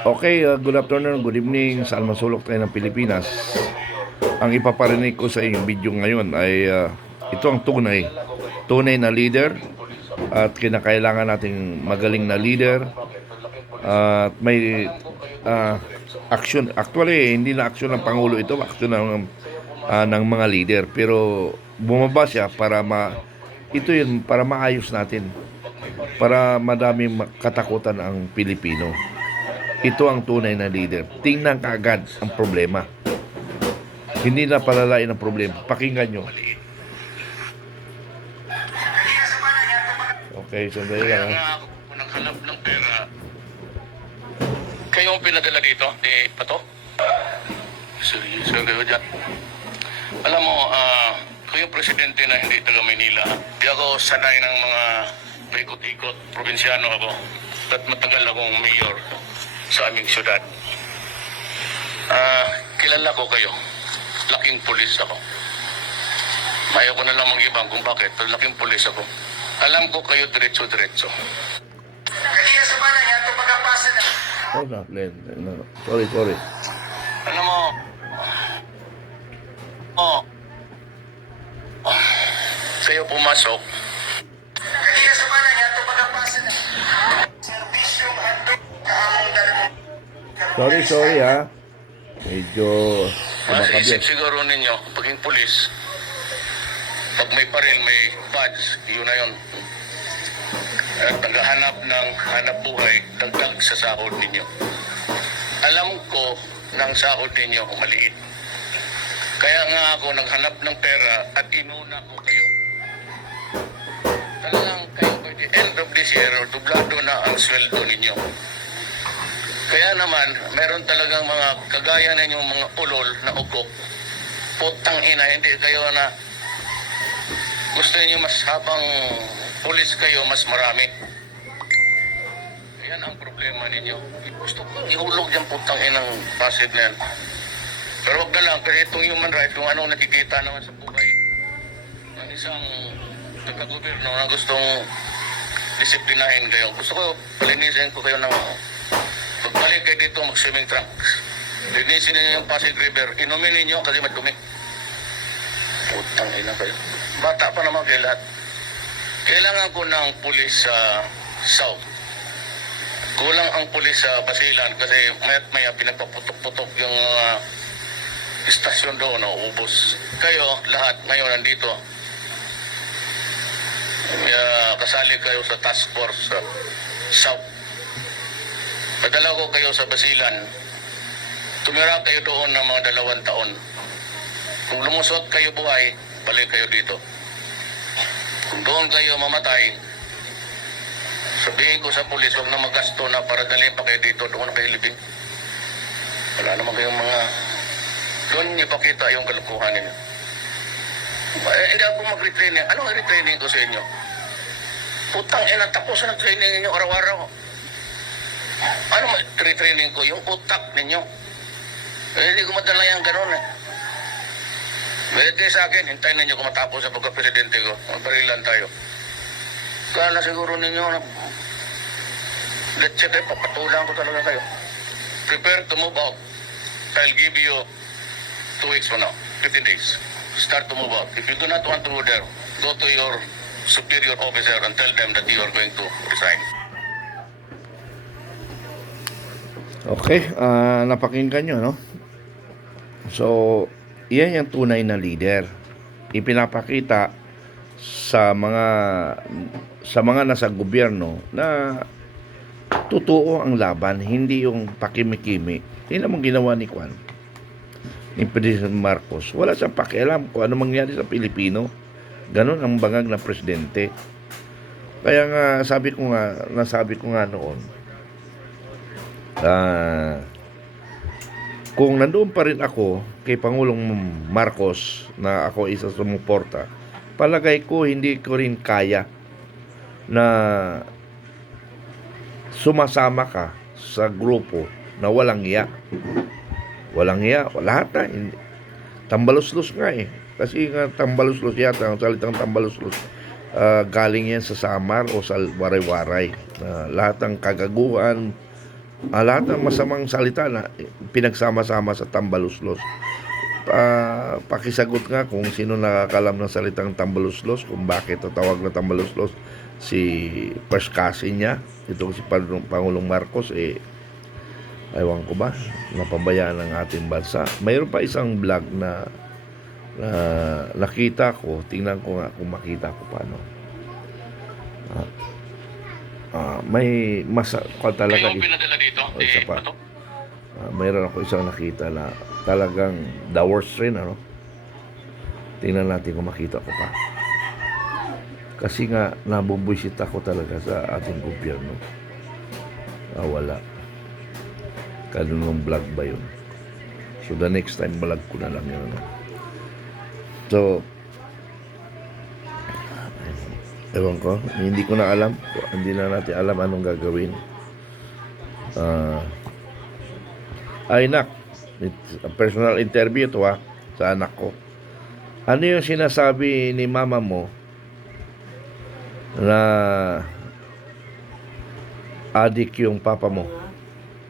Okay, uh, good afternoon, good evening sa Almasulok tayo ng Pilipinas. Ang ipaparinig ko sa inyong video ngayon ay uh, ito ang tunay. Tunay na leader at kinakailangan nating magaling na leader at may uh, action. Actually, hindi na action ng Pangulo ito, action ng, uh, ng mga leader. Pero bumaba siya para ma ito yun, para maayos natin. Para madami ma- katakutan ang Pilipino. Ito ang tunay na leader. Tingnan kaagad ang problema. Hindi na palalain ang problema. Pakinggan nyo. Okay, sandali Kaya lang. ha. nga ako naghanap ng pera. Kayo ang pinadala dito, di Pato? Seryoso kayo dyan. Alam mo, ah, kayo presidente na hindi taga Manila. Di ako sanay ng mga paikot-ikot. Probinsyano ako. At matagal akong mayor sa aming syudad. Ah, kilala ko kayo. Laking pulis ako. Ayaw ko na lang mag-ibang kung bakit. pero Laking pulis ako. Alam ko kayo diretso-diretso. Kanina sa bana niya, ito pagkapasa na. Oh, no, Len. No. Sorry, sorry. Alam mo, oh, oh, kayo pumasok, Sorry, sorry ha. Medyo isip kumakabit. siguro ninyo, paging pulis, pag may baril, may badge, yun na yun. At naghahanap ng hanap buhay, dagdag sa sahod ninyo. Alam ko ng sahod ninyo maliit. Kaya nga ako naghanap ng pera at inuna ko kayo. Talagang kayo by the end of this year, dublado na ang sweldo ninyo. Kaya naman, meron talagang mga kagaya ninyong mga ulol na ugok. Putang ina, hindi kayo na gusto niyo mas habang pulis kayo, mas marami. Yan ang problema ninyo. Gusto ko ihulog yung putang inang pasid na yan. Pero wag na lang, kasi itong human rights, kung anong nakikita naman sa buhay ng isang taga-gobyerno na gustong disiplinahin kayo. Gusto ko, palinisin ko kayo ng kayo dito mag-swimming trunks. Linisin ninyo yung Pasig River. Inumin ninyo kasi madumi. Putang ina kayo. Bata pa naman kayo lahat. Kailangan ko ng pulis sa South. Kulang ang pulis sa Basilan kasi mayat maya pinagpaputok-putok yung uh, istasyon doon, ubos. Kayo, lahat ngayon nandito. Uh, kasali kayo sa task force sa South. Padala ko kayo sa Basilan. Tumira kayo doon ng mga dalawang taon. Kung lumusot kayo buhay, balik kayo dito. Kung doon kayo mamatay, sabihin ko sa pulis, huwag na magasto na para dalhin pa kayo dito, doon na kayo libing. Wala naman kayong mga... Doon niyo pakita yung kalukuhan ninyo. Eh, hindi ako mag-retraining. Anong retraining ko sa inyo? Putang ina, tapos na training ninyo araw-araw. Ano ma- training ko? Yung utak ninyo. Eh, hindi ko madala yan ganun eh. Kayo sa akin, hintayin ninyo kung matapos sa pagka-presidente ko. Magbarilan tayo. Kala siguro ninyo na let's check papatulang ko talaga kayo. Prepare to move out. I'll give you two weeks from now, 15 days. Start to move out. If you do not want to go there, go to your superior officer and tell them that you are going to resign. Okay, ah napakinggan nyo, no? So, iyan yung tunay na leader. Ipinapakita sa mga sa mga nasa gobyerno na totoo ang laban, hindi yung pakimikimi. Tingnan mo ginawa ni Juan, ni President Marcos. Wala siyang pakialam kung ano mangyari sa Pilipino. Ganon ang bangag na presidente. Kaya nga, sabi ko nga, nasabi ko nga noon, Ah, kung nandoon pa rin ako kay Pangulong Marcos na ako isa sumuporta, palagay ko hindi ko rin kaya na sumasama ka sa grupo na walang iya. Walang iya, lahat na. Hindi. Tambaluslos nga eh. Kasi nga tambaluslos yata, ang salitang tambaluslos, ah, galing yan sa Samar o sa Waray-Waray. Na lahat ng kagaguhan, ah, lahat ng masamang salita na pinagsama-sama sa tambaluslos. Pa, pakisagot nga kung sino nakakalam ng salitang tambaluslos, kung bakit tawag na tambaluslos si first cousin niya, itong si Pang- Pangulong Marcos, eh, Ewan ko ba, napabayaan ng ating bansa. Mayroon pa isang vlog na, na nakita ko, tingnan ko nga kung makita ko paano. Ah, ah, may masa ko talaga Kayo pinadala dito? Oh, isa Eh, pa. ano? ah, mayroon ako isang nakita na talagang the worst rin ano. Tingnan natin kung makita ko pa. Kasi nga nabubwisit ako talaga sa ating gobyerno. Ah, wala. Kanunong vlog ba yun? So the next time vlog ko na lang yun. Ano? So, ewan ko, hindi ko na alam. Hindi na natin alam anong gagawin. Ah, ay nak, it's a personal interview to ha, sa anak ko. Ano yung sinasabi ni mama mo na adik yung papa mo?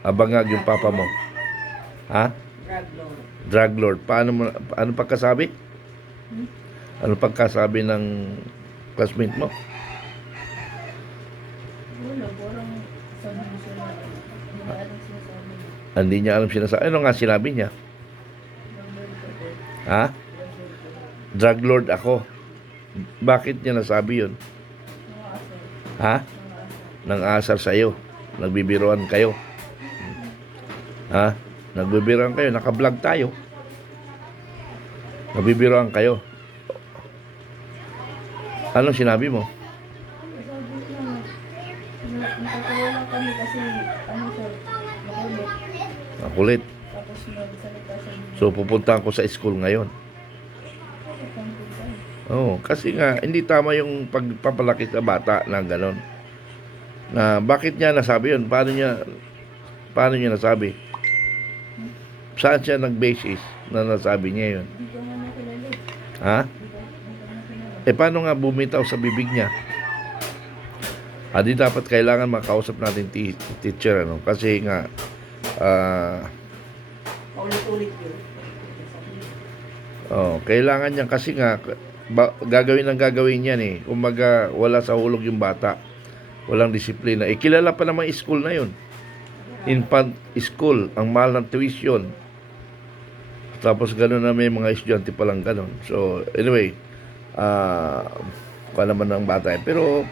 Abangag yung papa mo? Ha? Drug lord. Drug lord. Paano mo, ano pagkasabi? Ano pagkasabi ng classmate mo? Wala, parang sabi mo siya na, hindi alam sinasabi niya. Hindi niya alam sinasabi. Ano nga sinabi niya? Ha? Drug lord ako. Bakit niya nasabi yun? Ha? Nang asar sa'yo. Nagbibiroan kayo. Ha? Nagbibiroan kayo. Naka-vlog tayo. Nagbibiroan kayo. Anong sinabi mo? Kami kasi, ano siya, makulit. Makulit. Tapos nagsalita. So, pupuntahan ko sa school ngayon. Oo, kasi nga, hindi tama yung pagpapalaki sa bata na gano'n. Na bakit niya nasabi yun? Paano niya, paano niya nasabi? Saan siya nag-basis na nasabi niya yun? Ha? Eh, paano nga bumitaw sa bibig niya? Ah, di dapat kailangan makausap natin ti- teacher, ano? Kasi nga, ah, Paulit-ulit yun. Oh, kailangan niya kasi nga ba, gagawin ang gagawin niyan eh. Kumbaga wala sa hulog yung bata. Walang disiplina. Eh kilala pa naman yung school na yun. Infant school, ang mahal ng tuition. Tapos gano'n na may mga estudyante pa lang gano'n. So anyway, uh, naman ng bata eh. Pero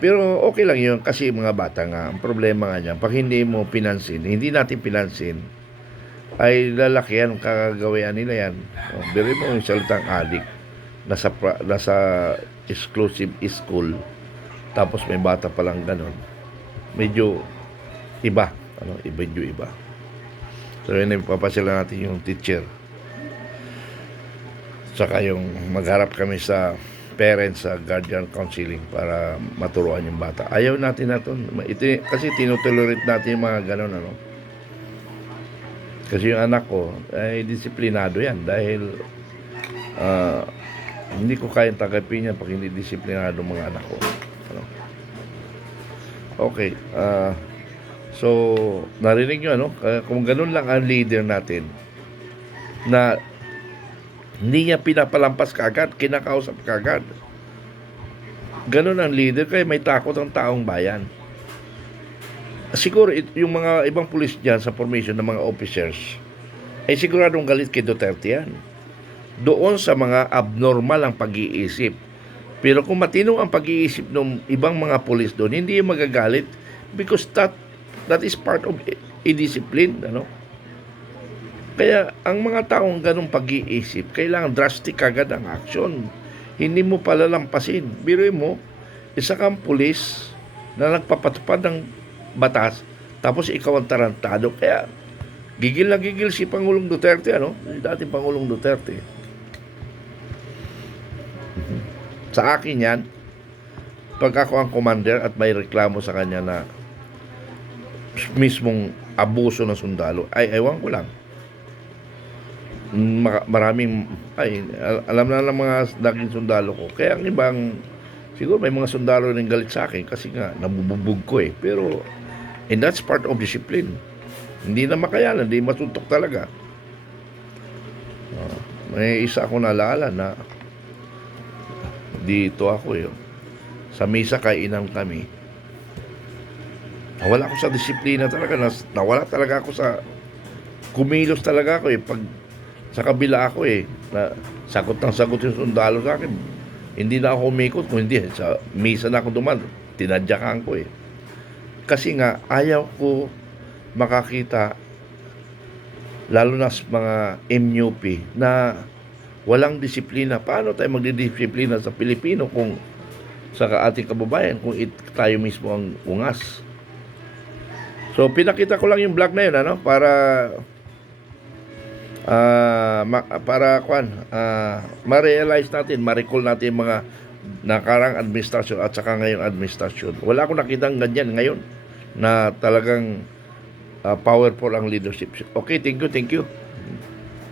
pero okay lang yun kasi mga bata nga, ang problema nga niyan, pag hindi mo pinansin, hindi natin pinansin, ay lalaki yan, kagagawayan nila yan. O, biro mo yung salitang adik, nasa, nasa exclusive school, tapos may bata pa lang ganun. Medyo iba, ano, iba medyo iba. So yun, papasila natin yung teacher. Saka yung magharap kami sa parents sa guardian counseling para maturuan yung bata. Ayaw natin na to. Ito, kasi tinutolerate natin yung mga ganun, ano. Kasi yung anak ko, ay disiplinado yan dahil ah, hindi ko kayang tagapin yan pag hindi disiplinado mga anak ko. Ano? Okay. ah so, narinig nyo, ano? Kaya Kung ganun lang ang leader natin, na hindi niya pinapalampas kagad, kinakausap kagad. Ganun ang leader, kaya may takot ang taong bayan siguro yung mga ibang pulis dyan sa formation ng mga officers, ay siguradong galit kay Duterte yan. Doon sa mga abnormal ang pag-iisip. Pero kung matino ang pag-iisip ng ibang mga pulis doon, hindi magagalit because that that is part of a discipline, ano? Kaya ang mga taong ganong pag-iisip, kailangan drastic agad ang action. Hindi mo palalampasin. Biruin mo, isa kang pulis na nagpapatupad ng batas, tapos ikaw ang tarantado. Kaya, gigil na gigil si Pangulong Duterte, ano? Si dating Pangulong Duterte. Sa akin yan, pag ako ang commander at may reklamo sa kanya na mismong abuso ng sundalo, ay ewan ko lang. Ma- maraming, ay, al- alam na ng mga naging sundalo ko. Kaya ang ibang, siguro may mga sundalo rin galit sa akin kasi nga, nabububog ko eh. Pero, And that's part of discipline. Hindi na makayanan, hindi matutok talaga. Ah, may isa ako naalala na dito ako yun. Sa misa kainan kami. Nawala ako sa disiplina talaga. Nawala talaga ako sa kumilos talaga ako eh. Pag sa kabila ako eh. Na, sagot ng sagot yung sundalo sa akin. Hindi na ako umikot. Kung hindi, sa misa na ako duman. Tinadyakan ko eh. Kasi nga, ayaw ko makakita lalo na sa mga MUP na walang disiplina. Paano tayo magdidisiplina sa Pilipino kung sa ating kababayan kung it, tayo mismo ang ungas? So pinakita ko lang yung vlog na yun ano para ma- para kwan ah ma-realize natin, ma-recall natin yung mga nakarang administrasyon at saka ngayong administrasyon. Wala akong nakitang ganyan ngayon na talagang ah, powerful ang leadership. Okay, thank you, thank you.